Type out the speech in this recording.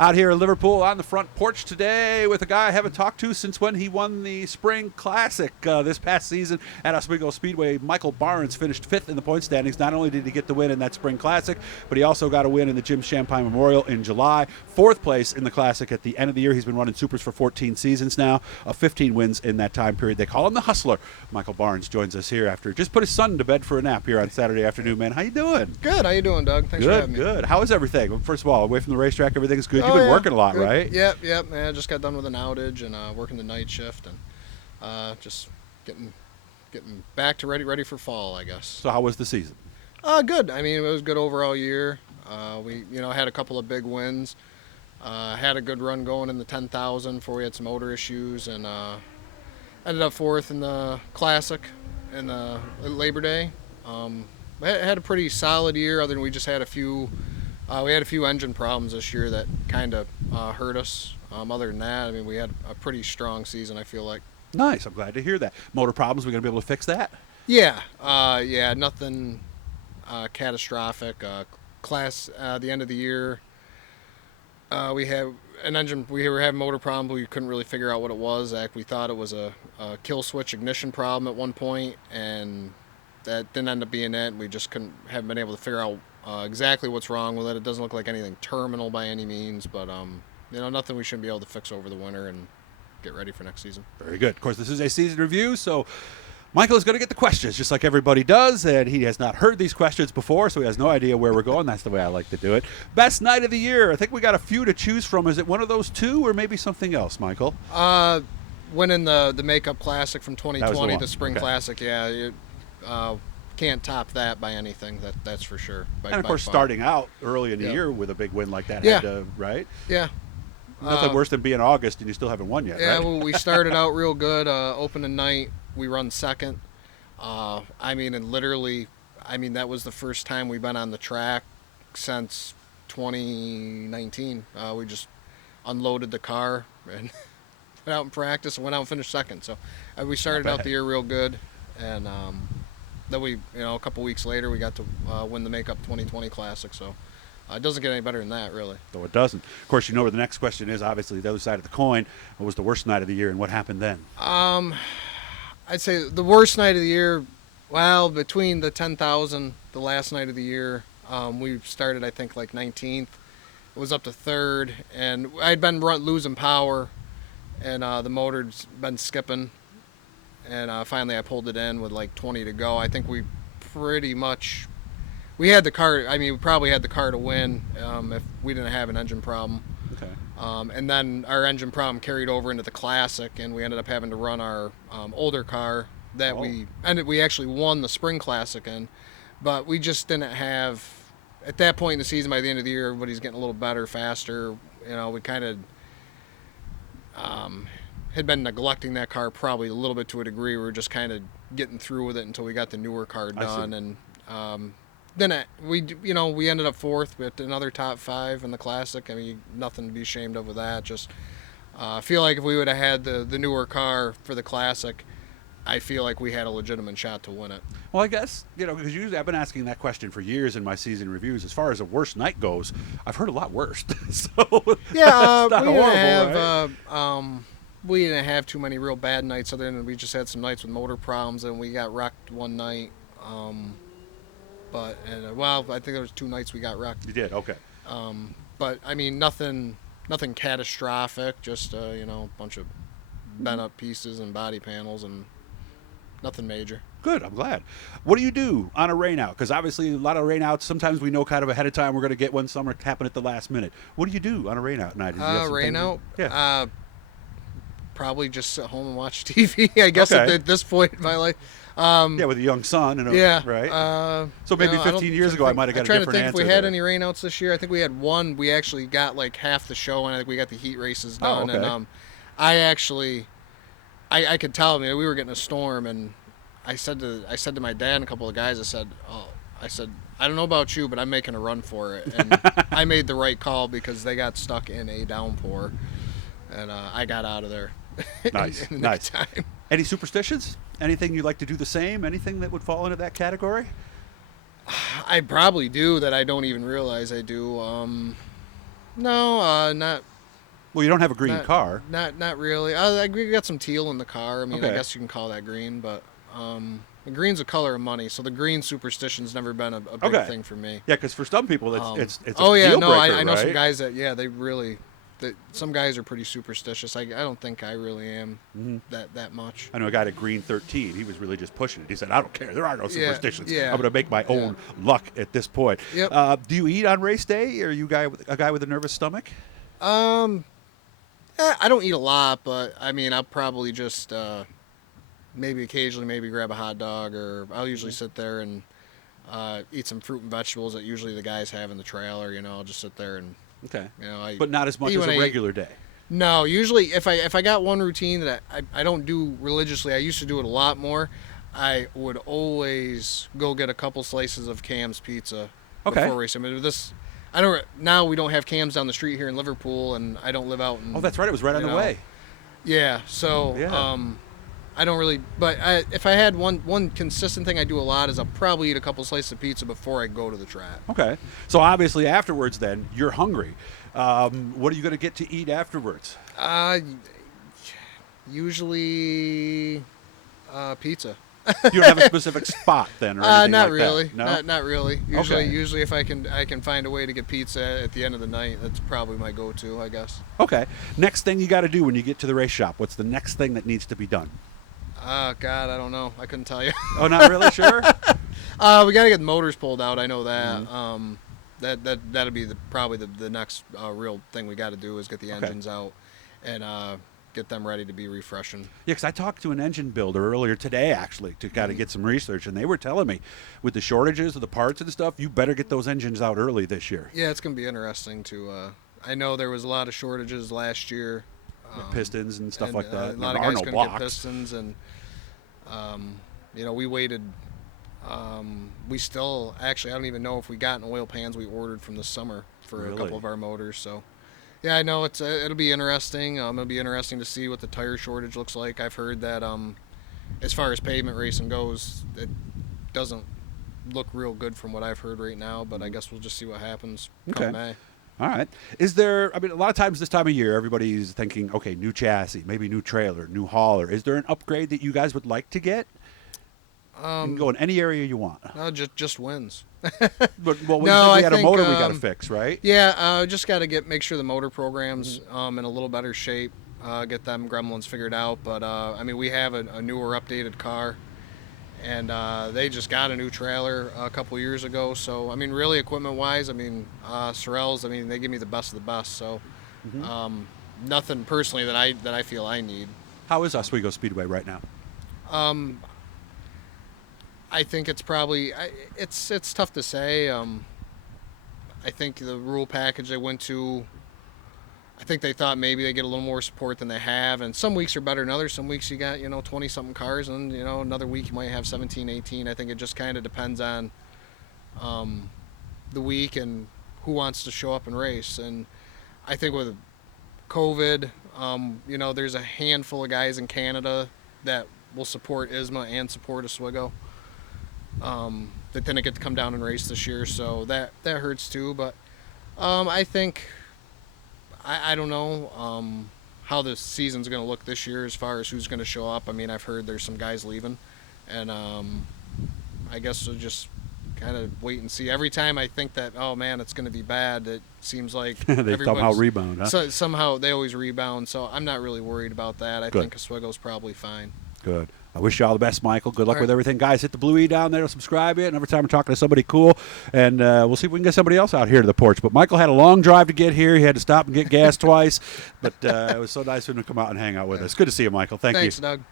Out here in Liverpool on the front porch today with a guy I haven't talked to since when he won the Spring Classic this past season at Oswego Speedway. Michael Barnes finished fifth in the point standings. Not only did he get the win in that Spring Classic, but he also got a win in the Jim Champagne Memorial in July. Fourth place in the Classic at the end of the year. He's been running Supers for 14 seasons now, 15 wins in that time period. They call him the Hustler. Michael Barnes joins us here after just put his son to bed for a nap here on Saturday afternoon, man. How you doing? Good. How you doing, Doug? Thanks for having me. Good. How is everything? Well, first of all, away from the racetrack, everything's good. You've Oh, been yeah. working a lot, Good. right? Yep. Man, I just got done with an outage and working the night shift and just getting back to ready for fall, I guess. So how was the season? Good. I mean, it was a good overall year. We had a couple of big wins. Had a good run going in the 10,000 before we had some motor issues, and ended up fourth in the Classic in Labor Day. Had a pretty solid year, other than we just had a few. We had a few engine problems this year that kind of hurt us. Other than that, I mean, we had a pretty strong season, I feel like. Nice. I'm glad to hear that. Motor problems, we're going to be able to fix that? Yeah. Nothing catastrophic. The end of the year, we had an engine. We were having motor problems. We couldn't really figure out what it was. We thought it was a kill switch ignition problem at one point, and that didn't end up being it. We just haven't been able to figure out exactly what's wrong with it. It doesn't look like anything terminal by any means, but nothing we shouldn't be able to fix over the winter and get ready for next season. Very good. Of course, this is a season review, so Michael is going to get the questions just like everybody does, and he has not heard these questions before, so he has no idea where we're going. That's the way I like to do it. Best night of the year. I think we got a few to choose from. Is it one of those two or maybe something else, Michael? Winning the Makeup Classic from 2020, the Spring Okay. Classic, yeah. Can't top that by anything. That's for sure. And of course, far. starting out early in the Yeah. year with a big win like that, Yeah. right? Yeah. Nothing worse than being August and you still haven't won yet, Yeah, right? well, we started out real good. Opening night, we run second. That was the first time we've been on the track since 2019. We just unloaded the car and went out in practice and went out and finished second. So we started out the year real good, and then we, a couple weeks later, we got to win the Makeup 2020 Classic. So it doesn't get any better than that, really. Though it doesn't. Of course, you know where the next question is, obviously, the other side of the coin. What was the worst night of the year and what happened then? I'd say the worst night of the year, well, between the 10,000, the last night of the year, we started, I think, like 19th. It was up to third, and I'd been losing power, and the motor's been skipping, and finally I pulled it in with like 20 to go. I think we had the car. I mean, we probably had the car to win if we didn't have an engine problem. Okay. And then our engine problem carried over into the Classic, and we ended up having to run our older car that we actually won the Spring Classic in, but we just didn't have, at that point in the season, by the end of the year, everybody's getting a little better, faster. We kind of had been neglecting that car probably a little bit to a degree. We were just kind of getting through with it until we got the newer car done, and then we ended up fourth with another top five in the Classic. I mean, nothing to be ashamed of with that. Just I feel like if we would have had the newer car for the Classic, I feel like we had a legitimate shot to win it. Well, I guess, because usually I've been asking that question for years in my season reviews. As far as a worst night goes, I've heard a lot worse. So Yeah, that's not horrible, right? We didn't have too many real bad nights, other than we just had some nights with motor problems, and we got wrecked one night. I think there was 2 nights we got wrecked. You did, okay. But I mean, nothing catastrophic. Just a bunch of bent up pieces and body panels, and nothing major. Good, I'm glad. What do you do on a rainout? Because obviously a lot of rainouts, sometimes we know kind of ahead of time we're going to get one, some are happen at the last minute. What do you do on a rainout night? Rainout? Yeah. Probably just sit home and watch TV, I guess, Okay. at this point in my life. With a young son. Right? So maybe 15 years ago I might have got a different answer. I'm trying to think if we had there. any rainouts this year. I think we had one. We actually got like half the show, and I think we got the heat races done. Okay. And I could tell. I mean, we were getting a storm, and I said to my dad and a couple of guys, I said, I don't know about you, but I'm making a run for it. And I made the right call because they got stuck in a downpour, and I got out of there. Nice, in nice. time. Any superstitions? Anything you'd like to do the same? Anything that would fall into that category? I probably do that I don't even realize I do. No, not Well, you don't have a green not, car. Not really. We got some teal in the car. I mean, I Okay. guess you can call that green, but the green's a color of money, so the green superstition's never been a big Okay. thing for me. Yeah, because for some people, it's a Oh yeah, deal no, breaker, I know some right? guys that they really. Some guys are pretty superstitious. I don't think I really am that much. I know a guy at Green 13. He was really just pushing it. He said, "I don't care. There are no superstitions. yeah. I'm going to make my own luck at this point." Yep. Do you eat on race day? Or are you a guy with a nervous stomach? I don't eat a lot, but I mean, I'll probably just maybe occasionally maybe grab a hot dog, or I'll usually sit there and eat some fruit and vegetables that usually the guys have in the trailer. I'll just sit there and Okay. But not as much as a regular day. No, usually if I got one routine that I don't do religiously, I used to do it a lot more. I would always go get a couple slices of Cam's pizza before racing. I mean, now we don't have Cam's down the street here in Liverpool, and I don't live out in. Oh, that's right. It was right on the way. Yeah, so I don't really. But if I had one consistent thing I do a lot is I'll probably eat a couple slices of pizza before I go to the track. Okay. So obviously afterwards, then you're hungry. What are you going to get to eat afterwards? Usually pizza. You don't have a specific spot then, or anything not like really. that? No? Not really. Usually if I can find a way to get pizza at the end of the night, that's probably my go-to, I guess. Okay. Next thing you got to do when you get to the race shop, what's the next thing that needs to be done? Oh God, I don't know. I couldn't tell you. Oh, not really sure? We got to get the motors pulled out. I know that. Mm-hmm. That'll be probably the next real thing we got to do is get the engines out and get them ready to be refreshing. Yeah, because I talked to an engine builder earlier today, actually, to kind of get some research, and they were telling me, with the shortages of the parts and stuff, you better get those engines out early this year. Yeah, it's going to be interesting to. I know there was a lot of shortages last year. Pistons and stuff like that. A lot of guys couldn't get pistons, and we waited. We still actually, I don't even know if we got an oil pans we ordered from this summer for a couple of our motors. So, yeah, I know it'll be interesting. It'll be interesting to see what the tire shortage looks like. I've heard that as far as pavement racing goes, it doesn't look real good from what I've heard right now. But I guess we'll just see what happens come May. All right. Is there, a lot of times this time of year, everybody's thinking, okay, new chassis, maybe new trailer, new hauler. Is there an upgrade that you guys would like to get? You can go in any area you want. No, just wins. But we had a motor we got to fix, right? Yeah, just got to make sure the motor program's in a little better shape, get them gremlins figured out. But, we have a newer, updated car. And they just got a new trailer a couple years ago. So, really equipment-wise, Sorel's, they give me the best of the best. So, nothing personally that I feel I need. How is Oswego Speedway right now? I think it's probably it's tough to say. I think the rule package they went to, I think they thought maybe they get a little more support than they have, and some weeks are better than others. Some weeks you got 20 something cars, and another week you might have 17, 18. I think it just kind of depends on the week and who wants to show up and race. And I think with COVID, there's a handful of guys in Canada that will support ISMA and support Oswego. That didn't get to come down and race this year, so that hurts too. But I think I don't know how the season's going to look this year as far as who's going to show up. I've heard there's some guys leaving, and I guess we'll just kind of wait and see. Every time I think that, oh man, it's going to be bad, it seems like they somehow rebound. Huh? So somehow they always rebound. So I'm not really worried about that. I think Oswego's probably fine. Good. I wish you all the best, Michael. Good luck with everything. Guys, hit the blue E down there to subscribe it. And every time we're talking to somebody cool, and we'll see if we can get somebody else out here to the porch. But Michael had a long drive to get here. He had to stop and get gas twice. But it was so nice of him to come out and hang out with us. Good to see you, Michael. Thanks, Doug.